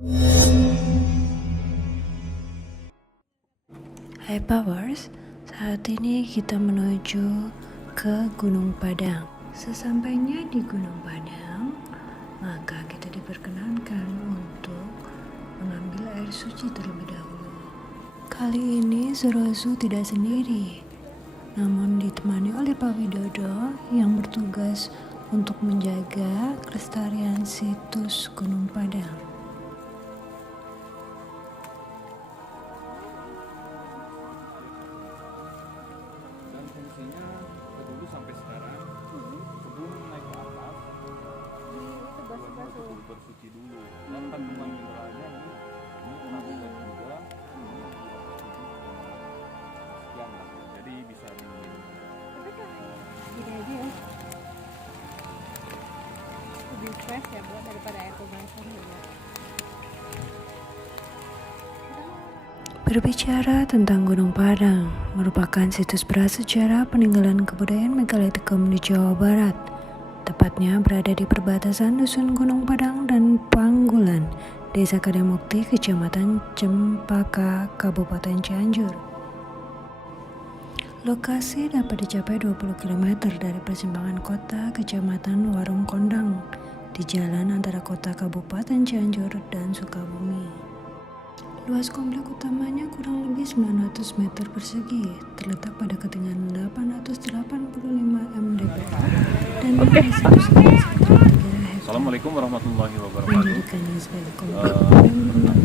Hai Powers, saat ini kita menuju ke Gunung Padang. Sesampainya di Gunung Padang, maka kita diperkenankan untuk mengambil air suci terlebih dahulu. Kali ini Zoroasu tidak sendiri, namun ditemani oleh Pak Widodo yang bertugas untuk menjaga kelestarian situs Gunung Padang. Kondisinya dulu sampai sekarang sebelum naik ke atas itu bersuci dulu dan kandungan mineralnya ini terlalu juga sekian lah, jadi bisa diminum. Tapi kan gini aja ya, lebih fresh ya buat daripada air pemanasan ya. Berbicara tentang Gunung Padang, merupakan situs prasejarah peninggalan kebudayaan Megalitikum di Jawa Barat. Tepatnya berada di perbatasan Dusun Gunung Padang dan Panggulan, Desa Kadamukti, Kecamatan Cempaka, Kabupaten Cianjur. Lokasi dapat dicapai 20 km dari persimpangan kota Kecamatan Warung Kondang di jalan antara kota Kabupaten Cianjur dan Sukabumi. Luas komplek utamanya kurang lebih 900 meter persegi, terletak pada ketinggian 885 mdpl dan berisi sekitar 3 hektar. Assalamualaikum warahmatullahi wabarakatuh. Mendirikannya sebagai komplek dan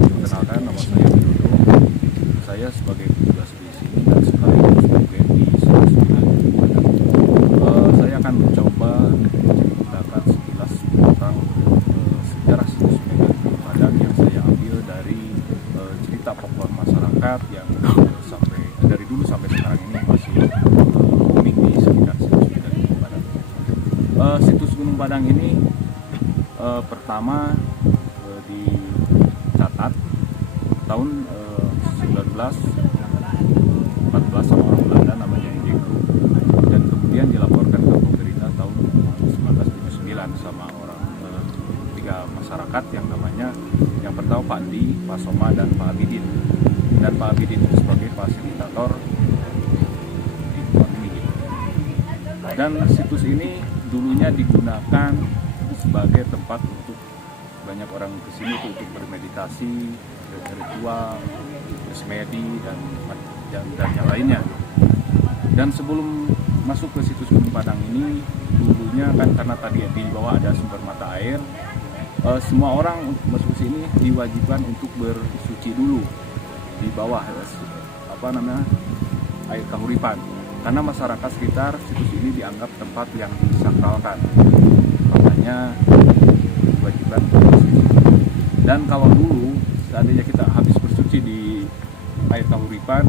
Perkenalkan, nama saya Widodo. Saya sebagai petugas di sini dan sekaligus bagian di situs Padang. Saya akan mencoba menceritakan sekilas tentang sejarah situs Padang yang saya ambil dari cerita folklore masyarakat yang sampai dari dulu sampai sekarang ini masih booming di sekitar situs Gunung Padang. Situs Gunung Padang ini pertama dicatat tahun 1914 sama orang Belanda namanya Indekru, dan kemudian dilaporkan ke pemerintah tahun 1979 sama orang tiga masyarakat yang namanya yang pertama Pak Di, Pak Soma, dan Pak Abidin. Dan Pak Abidin itu sebagai fasilitator di tempat ini gitu. Dan situs ini dulunya digunakan sebagai tempat untuk banyak orang kesini untuk bermeditasi, ritual, bersemedi, dan yang lainnya. Dan sebelum masuk ke situs Gunung Padang ini, dulunya kan karena tadi di bawah ada sumber mata air, semua orang untuk masuk ke sini diwajibkan untuk bersuci dulu di bawah air kahuripan, karena masyarakat sekitar situs ini dianggap tempat yang disakralkan, makanya diwajibkan bersuci. Dan kalau dulu seandainya kita habis bersuci di air kahuripan,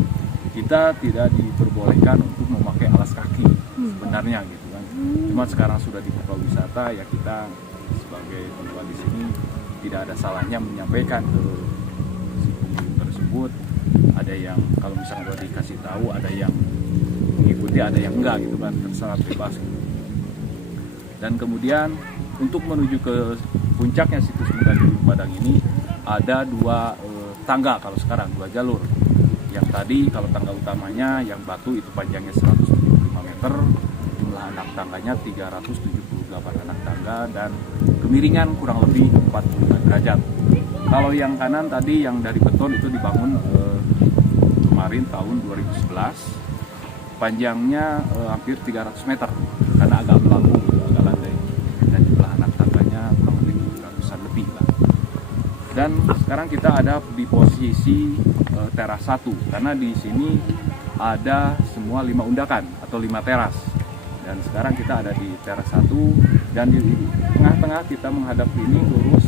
kita tidak diperbolehkan untuk memakai alas kaki sebenarnya gitu kan. Cuma sekarang sudah dibuka wisata, ya kita sebagai penjual di sini tidak ada salahnya menyampaikan ke si pengunjung tersebut. Ada yang kalau misalnya udah dikasih tahu, ada yang mengikuti, ada yang enggak gitu kan, sangat bebas gitu. Dan kemudian untuk menuju ke puncaknya situs Gunung Padang ini ada dua tangga, kalau sekarang dua jalur. Yang tadi kalau tangga utamanya yang batu itu panjangnya 175 meter, jumlah anak tangganya 378 anak tangga, dan kemiringan kurang lebih 45 derajat. Kalau yang kanan tadi yang dari beton itu dibangun kemarin tahun 2011, panjangnya hampir 300 meter karena agak melambung, agak landai, dan jumlah anak tangganya kurang lebih 700-an lebih lah. Dan sekarang kita ada di posisi teras 1, karena di sini ada semua 5 undakan atau 5 teras. Dan sekarang kita ada di teras 1, dan di tengah-tengah kita menghadap ini lurus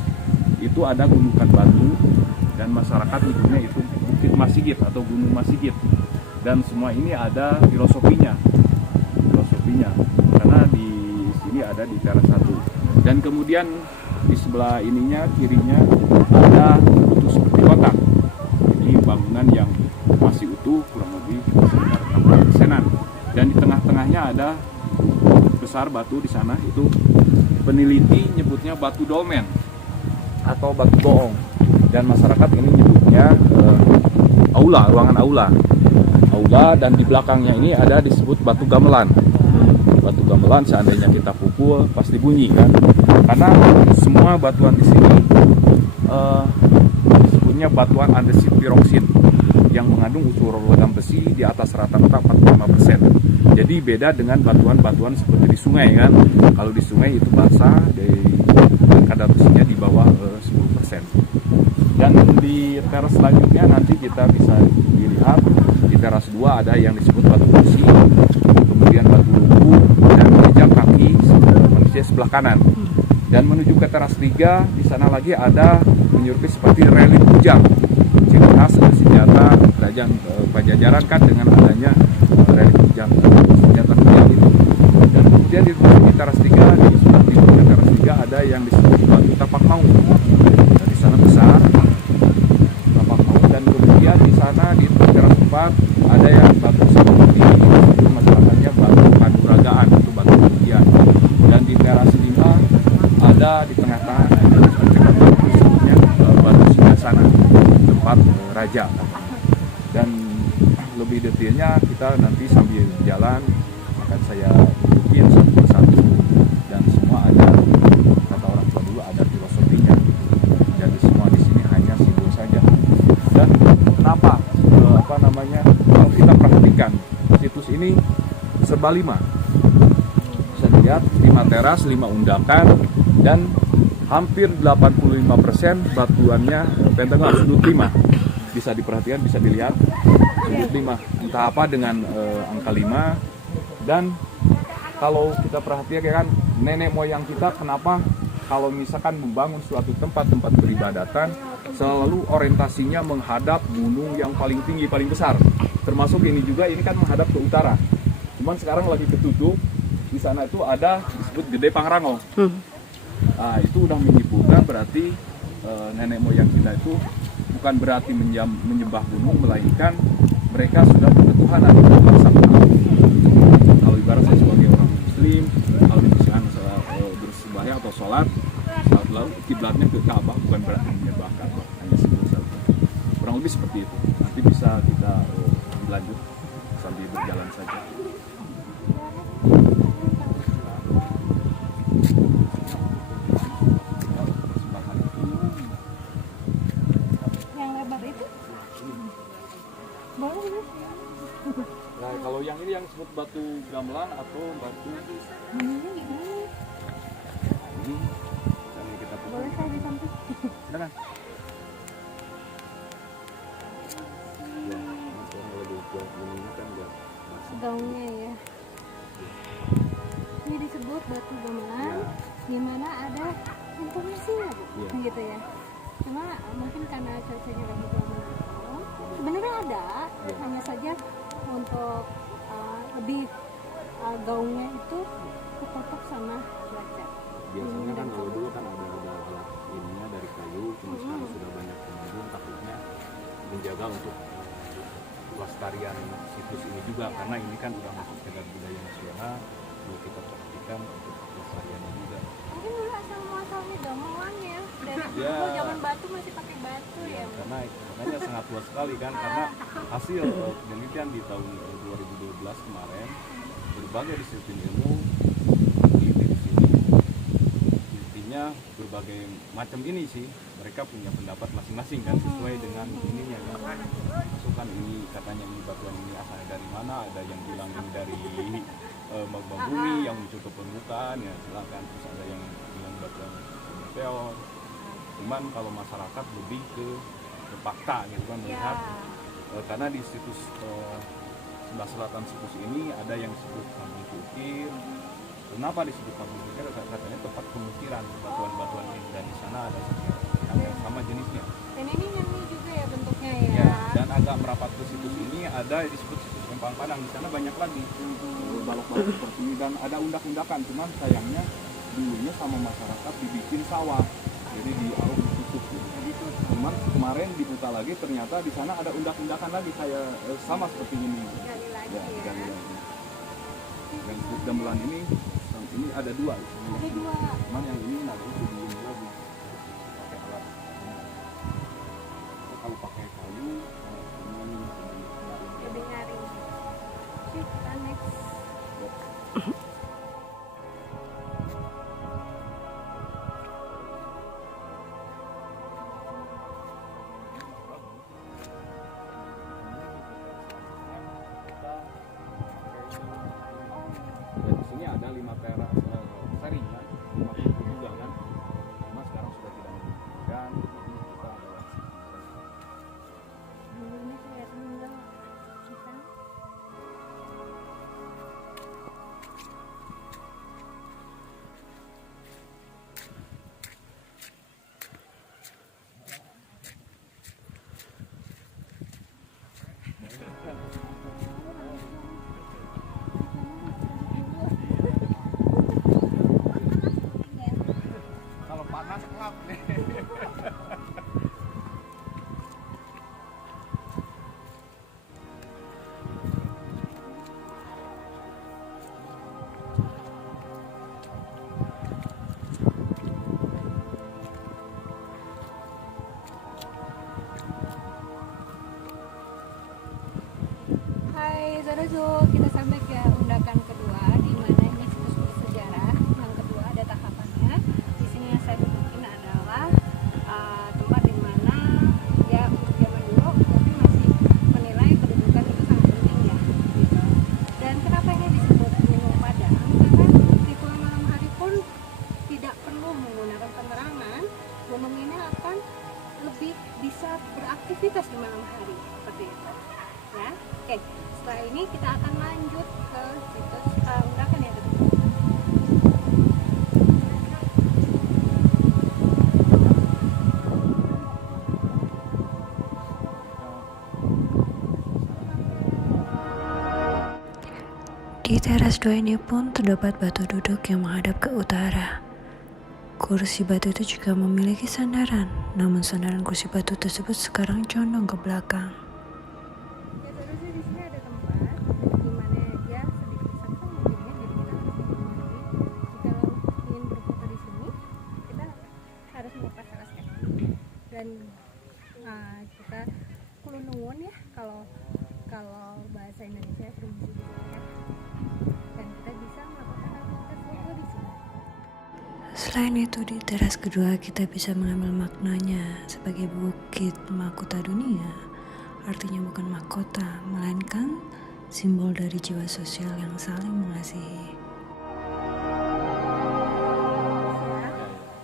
itu ada gundukan batu, dan masyarakat menyebutnya itu Bukit Masigit atau Gunung Masigit. Dan semua ini ada filosofinya karena di sini ada di teras 1. Dan kemudian di sebelah ininya, kirinya ada bentuk seperti kotak. Ini bangunan yang masih utuh, kurang lebih sekitar 60%-an. Dan di tengah-tengahnya ada besar batu di sana, itu peneliti nyebutnya batu dolmen atau batu bohong. dan masyarakat ini nyebutnya aula, ruangan aula, dan di belakangnya ini ada disebut batu gamelan. Batu gamelan seandainya kita pukul pasti bunyi kan, karena semua batuan di sini disebutnya batuan andesit piroksit yang mengandung unsur logam besi di atas rata-rata 45%. Jadi beda dengan batuan-batuan seperti di sungai kan. Kalau di sungai itu basah, dan kadar besinya di bawah 10%. Dan di teras selanjutnya nanti kita bisa dilihat di teras 2 ada yang disebut batu besi, kemudian batu lugu, dan jejak kaki manusia sebelah kanan. Dan menuju ke teras 3 di sana lagi ada menyerupai seperti relik kujang, ciri khas senjata kerajaan Pajajaran kan dengan adanya relik kujang, senjata kujang itu. Dan kemudian di teras 3 di sebelah timurnya teras 3 ada yang disebut batu tapak maut. Dan di sana besar tapak maut, dan kemudian di sana di teras 4 ada yang batu seperti itu masyarakatnya batu kanuragaan, itu batu kemudian. Dan di teras 5 ada di tengah-tengah disebutnya batu singgasana, tempat raja. Dan lebih detailnya kita nanti sambil jalan akan saya bikin satu persatu, dan semua ada, kata orang tua dulu, ada filosofinya. Jadi semua di sini hanya simbol saja. Dan kenapa kalau kita perhatikan situs ini serba 5, bisa dilihat 5 teras, 5 undakan, dan hampir 85% batuannya pentagon sudut 5. Bisa diperhatikan, bisa dilihat sudut 5. Entah apa dengan angka 5. Dan kalau kita perhatikan nenek moyang kita, kenapa kalau misalkan membangun suatu tempat peribadatan selalu orientasinya menghadap gunung yang paling tinggi, paling besar. Termasuk ini juga, ini kan menghadap ke utara. Cuman sekarang lagi ketutup. Di sana itu ada disebut Gede Pangrango. Nah, itu udah menyimpulkan berarti nenek moyang kita itu bukan berarti menyembah gunung, melainkan mereka sudah berketuhanan satu. Kalau ibarat saya sebagai orang Muslim, kalau misalkan bersembahyang atau sholat, lalu kiblatnya ke Ka'bah, bukan berarti menyembah Ka'bah, hanya simbol satu. Kurang lebih seperti itu. Nanti bisa kita lanjut sambil berjalan saja. Nah, kalau yang ini yang disebut batu gamelan atau batu ini kita putar. Boleh saya di samping? Silakan. Ya, kalau dibuat ini kan buat Gaungnya ya. Ini disebut batu gamelan, di mana ada informasinya, Bu. Ya. Gitu ya. Cuma mungkin karena cuacanya lagi mendukung, sebenarnya ada, hanya saja untuk lebih gaungnya itu ketutup sama cuaca. Biasanya kan kalau dulu kan ada alat ininya dari kayu, cuma sekarang sudah banyak pengunjung, takutnya menjaga untuk pelestarian situs ini juga, karena ini kan udah masuk cagar budaya nasional, perlu kita perhatikan untuk pelestariannya juga. Mungkin dulu asal muasalnya gamelan ya, dari dulu zaman batu masih pakai batu ya. Karena makanya sangat luas sekali kan, karena hasil penelitian di tahun 2012 kemarin berbagai disiplin ilmu di sini, intinya berbagai macam ini sih, mereka punya pendapat masing-masing kan, sesuai dengan ininya kan. Masukan ini katanya ini batuan ini asalnya dari mana, ada yang bilang ini dari magma bumi yang muncul ke permukaan ya, silakan. Terus ada yang bilang batuan meteor. Cuman kalau masyarakat lebih ke fakta gitu kan, melihat karena di situs sebelah selatan situs ini ada yang disebut kampung ukir. Kenapa disebut kampung ukir? Katanya tempat pemukiran batuan-batuan ini, dan di sana ada yang sama jenisnya. Dan ini nyemi juga ya bentuknya ya. Ya, dan agak merapat ke situs ini ada yang disebut situs Empang Padang. Di sana banyak lagi balok-balok seperti ini, dan ada undak-undakan. Cuman sayangnya dulunya sama masyarakat dibikin sawah, jadi diaruk ditutup gitu. Cuman kemarin dibuka lagi, ternyata di sana ada undak-undakan lagi kayak sama seperti ini. Gali lagi Ya, ya. gali lagi. Yang disebut gamelan ini ada 2. Ada 2. Cuman yang ini nanti dibikin lagi pakai alat. Zorozo, kita sampai ke undakan kedua, di mana ini situs bersejarah. Yang kedua ada tahapannya. Di sini yang saya dudukin adalah tempat di mana ya zaman dulu tapi masih menilai kedudukan itu sangat penting ya. Gitu. Dan kenapa ini disebut Gunung Padang? Karena di malam hari pun tidak perlu menggunakan penerangan, gunung ini akan lebih bisa beraktivitas di malam hari seperti itu. Ya, oke. Setelah ini kita akan lanjut ke situs undakan yang kedua. Di teras 2 ini pun terdapat batu duduk yang menghadap ke utara. Kursi batu itu juga memiliki sandaran, namun sandaran kursi batu tersebut sekarang condong ke belakang. Ya, seharusnya di sini ada tempat di mana ya sedikit seksang mungkin ya jadi jika ingin berfoto di sini kita harus melepas alas kaki dan kita kulo nuwun ya kalau bahasa Indonesia permisi gitu ya, dan kita bisa melakukan aktivitas foto di sini. Selain itu, di teras kedua kita bisa mengambil maknanya sebagai bukit mahkota dunia. Artinya bukan mahkota, melainkan simbol dari jiwa sosial yang saling mengasihi.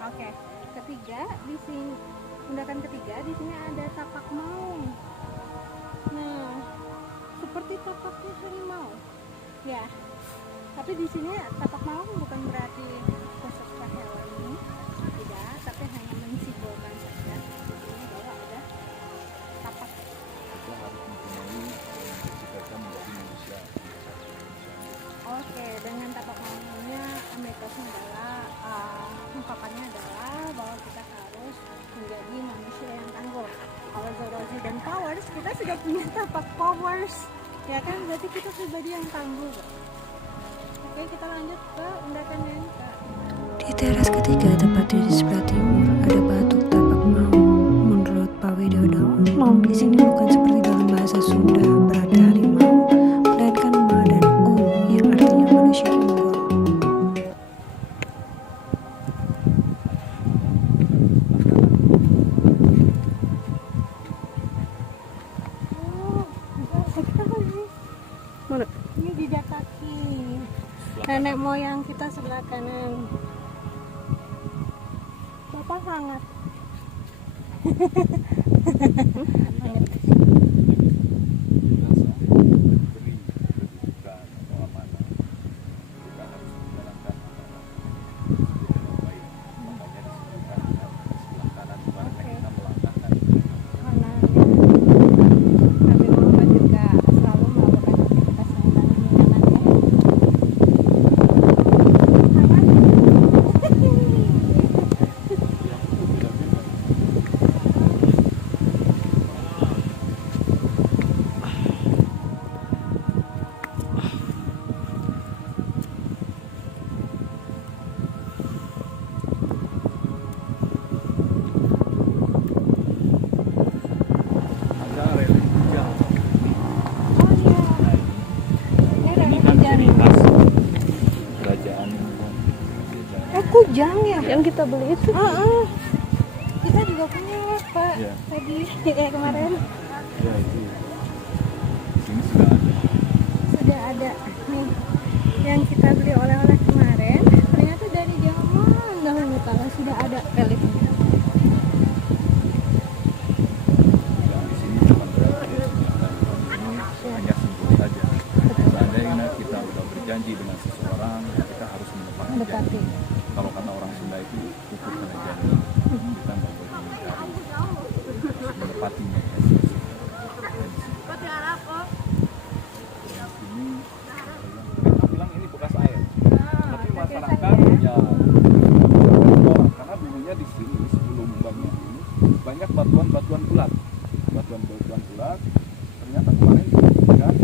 Oke, ketiga di sini undakan ketiga di sini ada tapak maung. Nah, seperti tapaknya harimau. Ya, tapi di sini tapak maung bukan berarti khusus hewan ini, tidak, tapi hanya mensimbolkan saja. Di sini bahwa ada tapak. Kita harus mempunyai cita-cita menjadi manusia. Oke, dengan tapak maungnya mitosnya adalah ungkapannya adalah bahwa kita harus menjadi manusia yang tangguh. Kalau Zorozo dan Powers, kita sudah punya tapak Powers, ya kan? Berarti kita pribadi yang tangguh. Oke, kita lanjut ke undakan yang Di teras ketiga, tepatnya di sebelah timur, ada batu tapak maung. Menurut Pak Widodo, maung di sini bukan seperti dalam bahasa Sunda berarti harimau, melainkan ma dan yang artinya manusia unggul. mana? Ini jejak kaki nenek moyang kita sebelah kanan. Bapak hangat. Kujang ya? Yang kita beli itu? Kita juga punya Pak, ya. Tadi kemarin. Ya itu. Ini sudah ada. Sudah ada nih. Yang kita beli oleh-oleh kemarin, ternyata dari zaman dahulu kala sudah ada reliefnya. Ya, di sini cuma berarti hanya simbol saja. Seandainya kita sudah berjanji dengan seseorang, kita harus menepati janji. Kalau kata orang Sunda itu ukur kena janji, kita nggak boleh mengingkari, menepatinya. Ini kita bilang ini bekas air, tapi masyarakat ya orang karena dulunya di sini sebelum banyak ini banyak batuan-batuan bulat, batuan-batuan bulat. Ternyata kemarin kan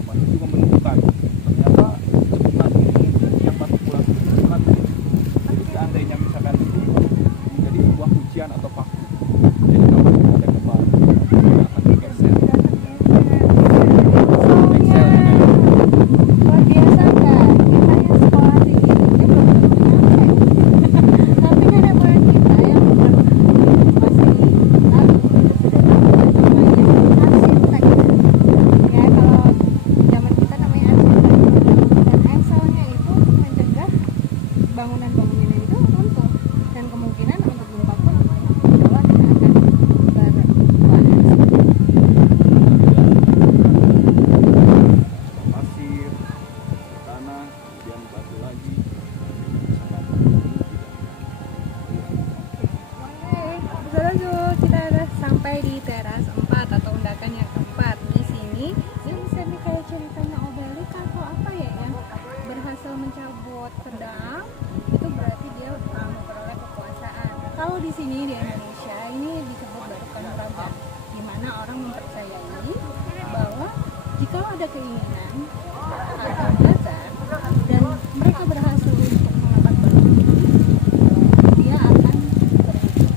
kemarin juga menemukan ternyata cekungan ini yang batu bulat itu cekungan ini. Jadi seandainya misalkan itu menjadi sebuah kuncian atau paku, jadi kalau ada gempa akan digeser. Saudara, kita udah sampai di teras 4 atau undakan yang keempat. Di sini Ini bisa nih kayak ceritanya Obelix atau apa ya, yang berhasil mencabut pedang itu berarti dia memperoleh kekuasaan. Kalau di sini di Indonesia ini disebut baru kanuragan, di mana orang mempercayai bahwa jika ada keinginan atau dasar dan mereka berhasil untuk mengangkat balon ini, dia akan berhasil.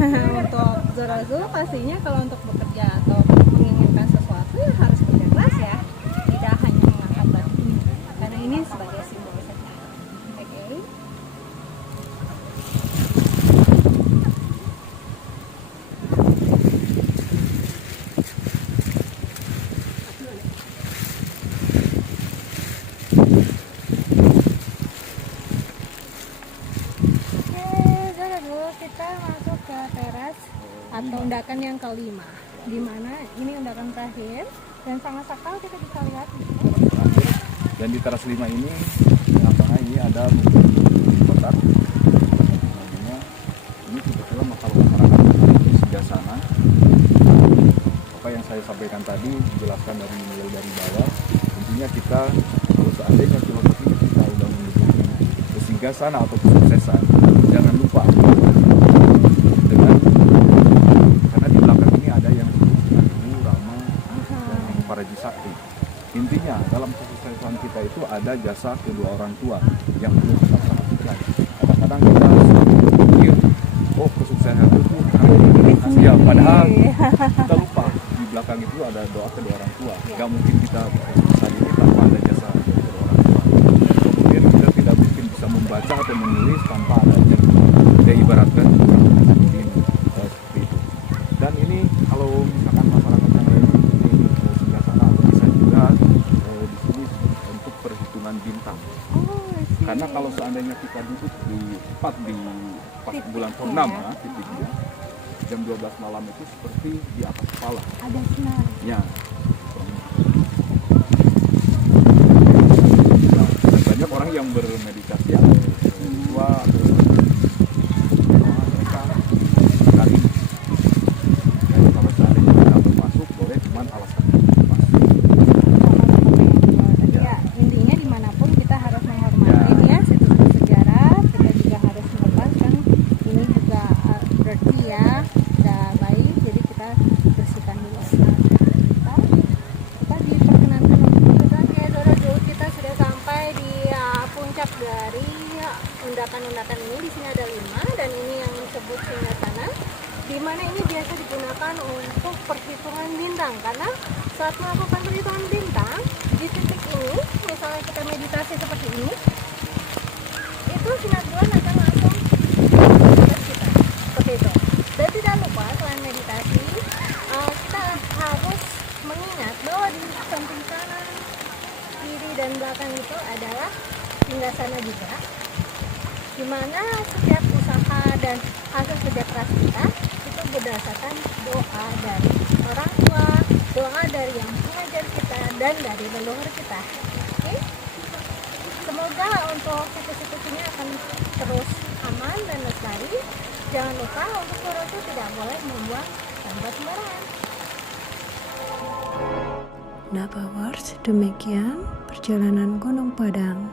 Namun kalau untuk Zorazu pastinya kalau untuk bekerja atau menginginkan sesuatu ya harus kerja keras ya, tidak hanya mengangkat balon ini, karena ini sebagai simbol saja. Oke. Kita masuk ke teras atau undakan yang kelima, di mana ini undakan terakhir dan sangat sakral, kita bisa lihat di sini. Dan di teras 5 ini tengah-tengah ini ada kotak. Namanya ini kebetulan kalau masyarakat di sebelah sana. Apa yang saya sampaikan tadi dijelaskan dari mulai dari bawah. Intinya kita kalau seandainya filosofi kita udah mendukung kesinggasan atau kesuksesan, jangan lupa dengan karena di belakang ini ada yang disebut dengan Ibu Rama dan para Jisakti. Intinya dalam kesuksesan kita itu ada jasa kedua orang tua yang perlu kita perhatikan. Kadang-kadang kita berpikir, oh kesuksesan itu karena ini hasil, padahal kita lupa di belakang itu ada doa kedua orang tua. Gak mungkin kita saat ini tanpa ada jasa kedua orang tua. Kemudian kita tidak mungkin bisa membaca atau menulis tanpa ada ya ibaratkan seperti itu. Dan ini kalau misalkan masyarakat yang lain ini sebelah sana atau bisa juga di sini untuk perhitungan bintang. Karena kalau seandainya kita duduk di tepat di pas bulan purnama titiknya jam 12 malam itu seperti di atas kepala. Ada sinar. Ya. Dan banyak orang yang bermeditasi atau tua atau mereka sekali. Dan kalau seandainya kita masuk boleh cuman alasan pas. Ya, intinya dimanapun kita harus menghormati ya situs sejarah, kita juga harus melepaskan ini juga berarti ya udah baik, jadi kita bersihkan dulu. Kita diperkenankan untuk berjalan ya Zorazu. Kita sudah sampai di puncak dari undakan-undakan ini. Di sini ada 5 dan ini yang disebut singgasana, di mana ini biasa digunakan untuk perhitungan bintang, karena saat melakukan perhitungan bintang di titik ini, misalnya kita meditasi seperti ini, itu sinar bulan akan langsung ke kita seperti itu. Dan tidak lupa selain meditasi, kita harus mengingat bahwa di samping kanan, kiri dan belakang itu adalah singgasana juga, di mana setiap usaha dan hasil kerja keras kita itu berdasarkan doa dari orang tua, doa dari yang mengajar kita dan dari leluhur kita. Oke? Semoga untuk situs-situs ini akan terus aman dan lestari. Jangan lupa untuk Zorazu tidak boleh membuang sampah sembarangan. Napa Wars, demikian perjalanan Gunung Padang.